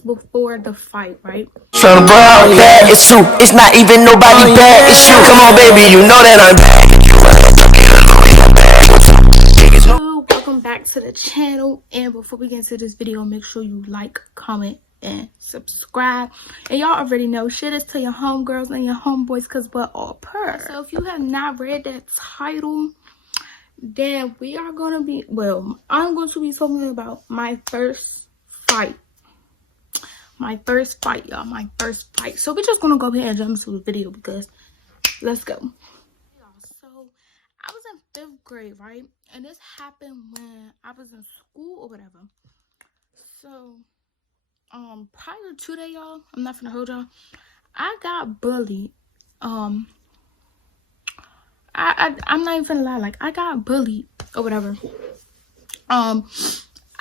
Before the fight, right? From brown, yeah, it's you. It's not even nobody bad, it's you. Come on, baby, you know that I'm bad. So welcome back to the channel, and before we get into this video, make sure you like, comment, and subscribe. And y'all already know, share this to your homegirls and your homeboys, because we're all per. So if you have not read that title, then we are going to be, well, I'm going to be talking about my first fight. My first fight, y'all. My first fight. So we're just going to go ahead and jump into the video because let's go. So I was in 5th grade, right? And this happened when I was in school or whatever. So prior to that, y'all, I'm not gonna hold y'all, I got bullied. I'm not even gonna lie, like I got bullied or whatever.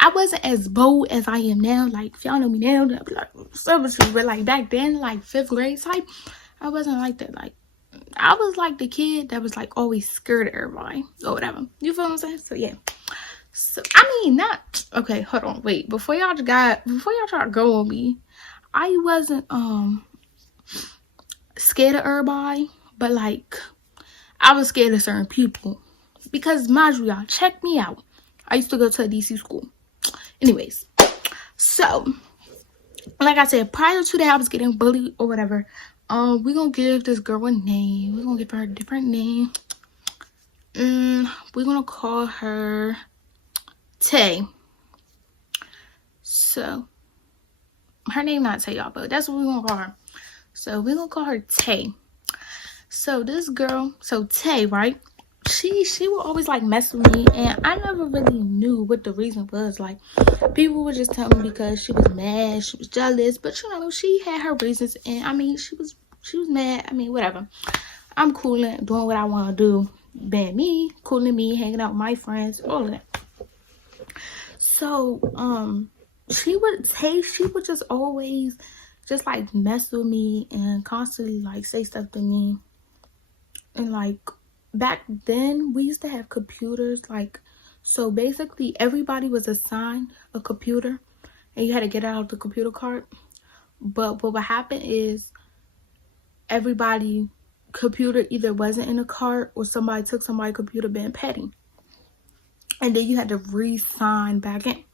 I wasn't as bold as I am now. Like, if y'all know me now, I'd be like, servitude. But like back then, like 5th grade type, I wasn't like that. Like, I was like the kid that was like always scared of everybody or whatever. You feel what I'm saying? So yeah. So I mean, not okay. Hold on, wait. Before y'all try to go on me, I wasn't scared of everybody, but like I was scared of certain people because mind you, y'all, check me out. I used to go to a DC school. Anyways, so like I said, prior to that, I was getting bullied or whatever. We're gonna give this girl a name. We're gonna give her a different name. We're gonna call her Tay. So her name not Tay, y'all, but that's what we're gonna call her. So we're gonna call her Tay. So this girl, so Tay, right? She would always like mess with me, and I never really knew what the reason was. Like, people would just tell me because she was mad, she was jealous, but you know, she had her reasons. And I mean, she was mad. I mean, whatever. I'm cooling, doing what I want to do, being me, cooling me, hanging out with my friends, all of that. So she would just always just like mess with me and constantly like say stuff to me. And like back then we used to have computers, like, so basically everybody was assigned a computer and you had to get out the computer card. But what would happen is everybody computer either wasn't in the cart or somebody took somebody's computer being petty, and then you had to re-sign back in.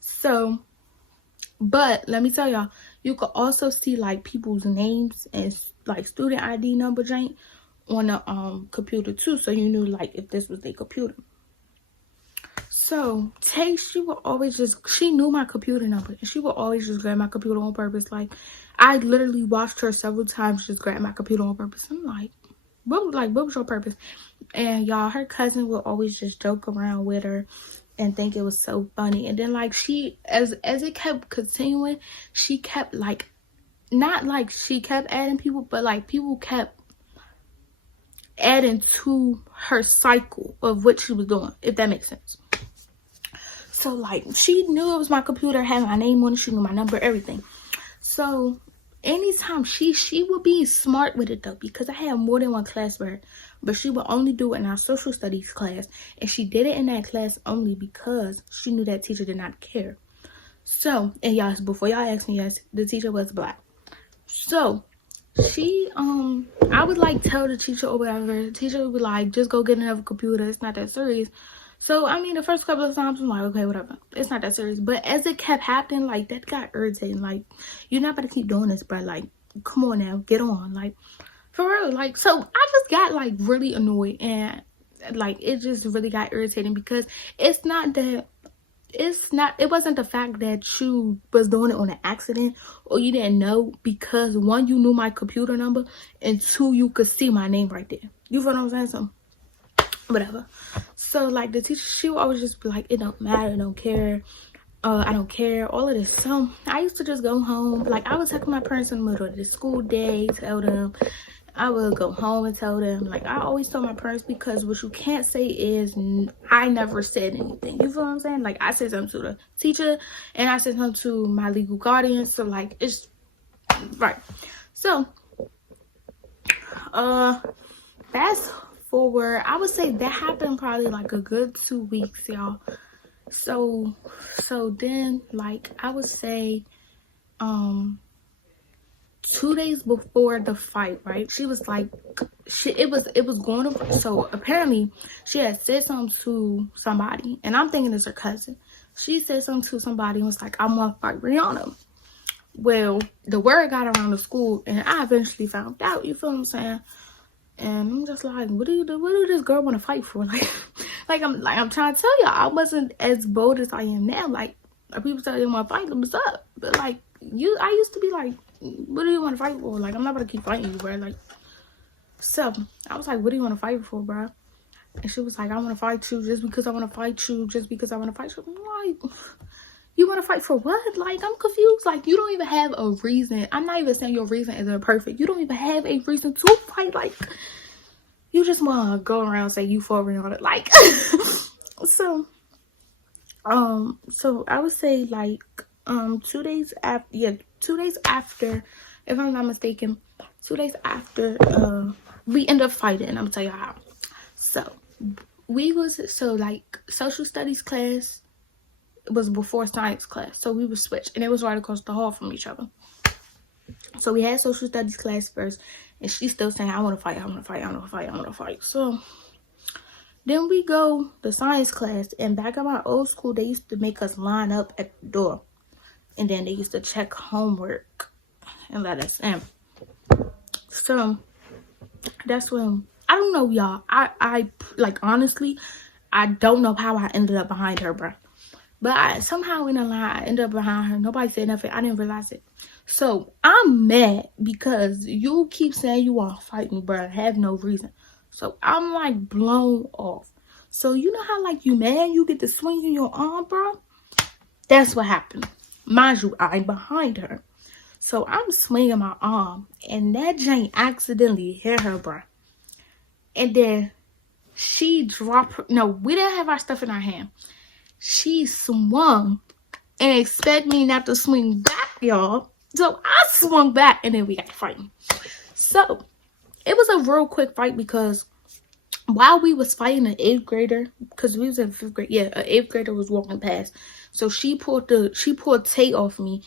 So, but let me tell y'all, you could also see like people's names and like student ID number jank on the computer too, so you knew like if this was their computer. So Tay, she would always just, she knew my computer number and she would always just grab my computer on purpose. Like, I literally watched her several times just grab my computer on purpose. I'm like, what was your purpose? And y'all, her cousin would always just joke around with her and think it was so funny. And then like she, as it kept continuing, she kept like, not like she kept adding people, but like people kept adding to her cycle of what she was doing, if that makes sense. So like she knew it was my computer, had my name on it, she knew my number, everything. So anytime she would be smart with it though, because I had more than one class with her, but she would only do it in our social studies class, and she did it in that class only because she knew that teacher did not care. So, and y'all, before y'all ask me, yes, the teacher was black. So she I would like tell the teacher or whatever, the teacher would be like, just go get another computer, it's not that serious. So I mean, the first couple of times I'm like, okay, whatever, it's not that serious. But as it kept happening, like that got irritating. Like, you're not gonna keep doing this, but like, come on now, get on, like, for real. Like, so I just got like really annoyed, and like it just really got irritating because it wasn't the fact that you was doing it on an accident or you didn't know, because one, you knew my computer number, and two, you could see my name right there. You feel what I'm saying? So whatever. So like the teacher, she would always just be like, it don't matter, I don't care, all of this. So I used to just go home. Like, I would text my parents in the middle of the school day, tell them. I would go home and tell them. Like, I always tell my parents, because what you can't say is I never said anything. You feel what I'm saying? Like, I said something to the teacher and I said something to my legal guardian. So like, it's right. So fast forward, I would say that happened probably like a good 2 weeks, y'all. So then like I would say 2 days before the fight, right? She was like, it was going to, so apparently she had said something to somebody, and I'm thinking it's her cousin. She said something to somebody and was like, I'm gonna fight Rihanna. Well, the word got around the school, and I eventually found out, you feel what I'm saying? And I'm just like, what do this girl want to fight for? I'm trying to tell y'all, I wasn't as bold as I am now. Like, people tell you they want to fight, what's up? But like, I used to be like, what do you want to fight for? Like, I'm not gonna keep fighting you, bro. Like, so I was like, what do you want to fight for, bro? And she was like, I want to fight you just because I want to fight you, just because I want to fight you. I'm like, you want to fight for what? Like, I'm confused. Like, you don't even have a reason. I'm not even saying your reason isn't perfect. You don't even have a reason to fight. Like, you just want to go around and say you for Rihanna. Like, so I would say like 2 days after, 2 days after, if I'm not mistaken, 2 days after we end up fighting. I'm gonna tell you how. So like social studies class was before science class, so we would switch, and it was right across the hall from each other. So we had social studies class first, and she's still saying, I want to fight, I want to fight, I want to fight, I want to fight. So then we go to science class, and back at my old school, they used to make us line up at the door, and then they used to check homework and let us in. So that's when, I don't know, y'all, I like, honestly, I don't know how I ended up behind her, bro. But somehow in the line, I ended up behind her. Nobody said nothing. I didn't realize it. So I'm mad because you keep saying you want to fight me, bro. I have no reason. So I'm like blown off. So you know how like you mad, you get to swing in your arm, bro? That's what happened. Mind you, I'm behind her. So I'm swinging my arm, and that Jane accidentally hit her, bro. And then she dropped her. No, we didn't have our stuff in our hand. She swung and expect me not to swing back, y'all. So I swung back, and then we got fighting. So it was a real quick fight because while we was fighting, an 8th grader, because we was in 5th grade, an 8th grader was walking past. So she pulled Tay off me,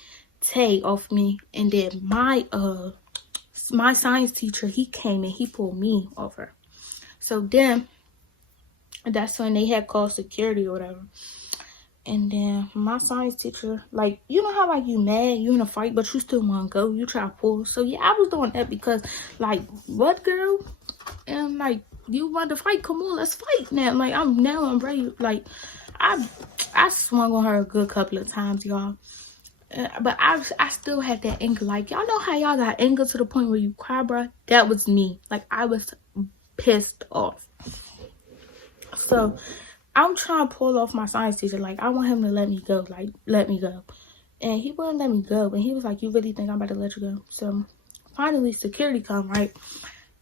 and then my science teacher, he came and he pulled me off her. So then that's when they had called security or whatever. And then my science teacher, like, you know how like you mad, you in a fight, but you still want to go, you try to pull. So yeah, I was doing that because like, what, girl? And like, you want to fight? Come on, let's fight now. Like, I'm ready. Like, I swung on her a good couple of times, y'all. But I still had that anger. Like, y'all know how y'all got anger to the point where you cry, bro? That was me. Like, I was pissed off. So I'm trying to pull off my science teacher. Like, I want him to let me go. Like, let me go. And he wouldn't let me go. And he was like, you really think I'm about to let you go? So finally security come, right?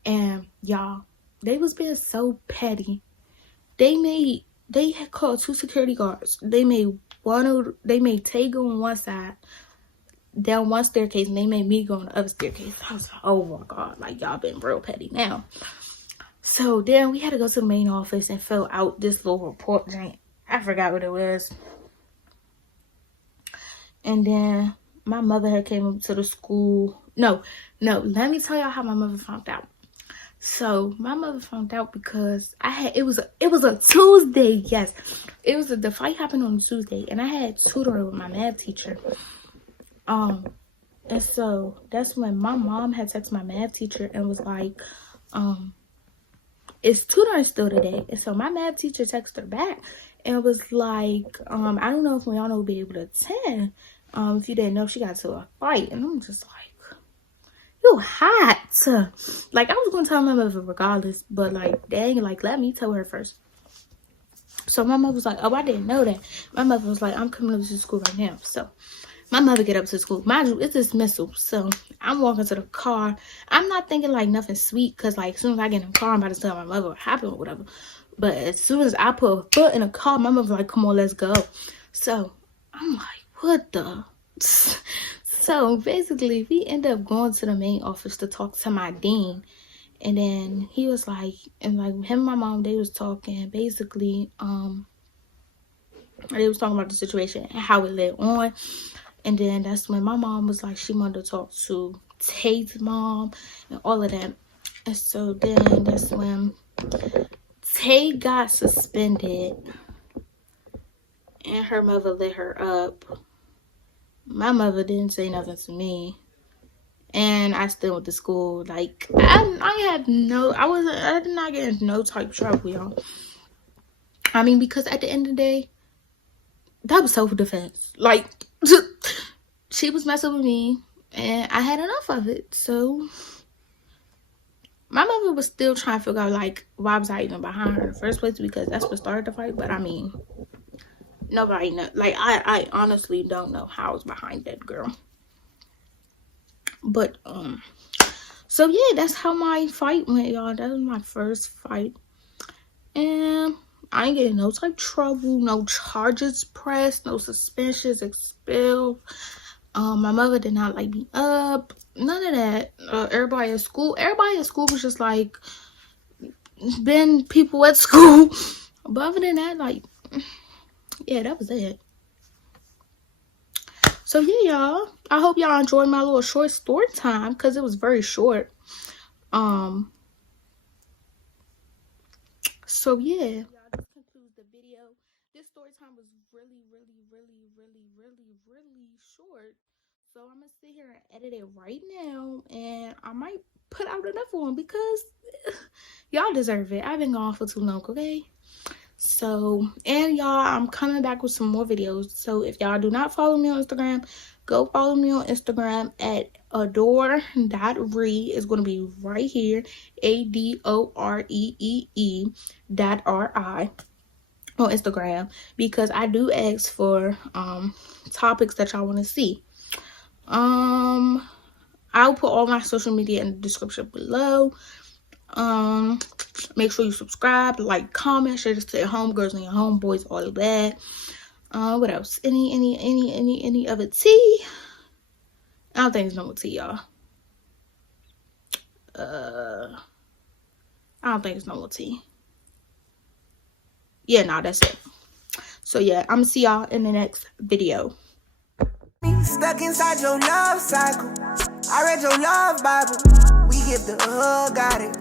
And y'all, they was being so petty. They had called 2 security guards. They made Tay go on one side, down one staircase, and they made me go on the other staircase. I was like, oh my God, like, y'all been real petty now. So then we had to go to the main office and fill out this little report joint. I forgot what it was. And then my mother had came up to the school. No, let me tell y'all how my mother found out. So my mother found out because it was a Tuesday. Yes, the fight happened on Tuesday, and I had tutoring with my math teacher. And so that's when my mom had texted my math teacher and was like, is tutoring still today? And so my math teacher texted her back and was like, I don't know if y'all will be able to attend. If you didn't know, she got to a fight. And I'm just like, you hot. Like, I was gonna tell my mother regardless, but like, dang, like, let me tell her first. So my mother was like, oh, I didn't know that. My mother was like, I'm coming up to school right now. So my mother get up to school. Mind you, it's dismissal. So I'm walking to the car. I'm not thinking like nothing sweet, because like, as soon as I get in the car, I'm about to tell my mother what happened or whatever. But as soon as I put a foot in the car, my mother's like, come on, let's go. So I'm like, what the? So basically, we end up going to the main office to talk to my dean. And then he was like, and like him and my mom, they was talking. Basically, they was talking about the situation and how it led on. And then that's when my mom was like, she wanted to talk to Tay's mom and all of that. And so then that's when Tay got suspended and her mother lit her up. My mother didn't say nothing to me. And I still went to school. Like, I did not get into no type of trouble, y'all. I mean, because at the end of the day, that was self-defense. Like, she was messing with me, and I had enough of it. So, my mother was still trying to figure out, like, why was I even behind her in the first place, because that's what started the fight. But, I mean, nobody knows. Like, I honestly don't know how I was behind that girl. But, so, yeah, that's how my fight went, y'all. That was my first fight. And I ain't getting no type of trouble, no charges pressed, no suspensions expelled. My mother did not like me up, none of that. Everybody at school was just like, been people at school. But other than that, like, yeah, that was it. So yeah, y'all, I hope y'all enjoyed my little short story time, because it was very short. So yeah, y'all, this concludes the video. This story time was really short. So I'm gonna sit here and edit it right now, and I might put out another one because y'all deserve it. I've been gone for too long, okay? So, and y'all, I'm coming back with some more videos. So if y'all do not follow me on Instagram, go follow me on Instagram at adore.re. It's going to be right here, ADOREEE.RI on Instagram, because I do ask for topics that y'all want to see. I'll put all my social media in the description below. Make sure you subscribe, like, comment, share this to your homegirls and your homeboys, all of that. What else? Any other tea? I don't think there's no more tea, y'all. I don't think there's no more tea. Yeah, nah, that's it. So yeah, I'm gonna see y'all in the next video. Stuck inside your love cycle. I read your love Bible. We give the hug, got it.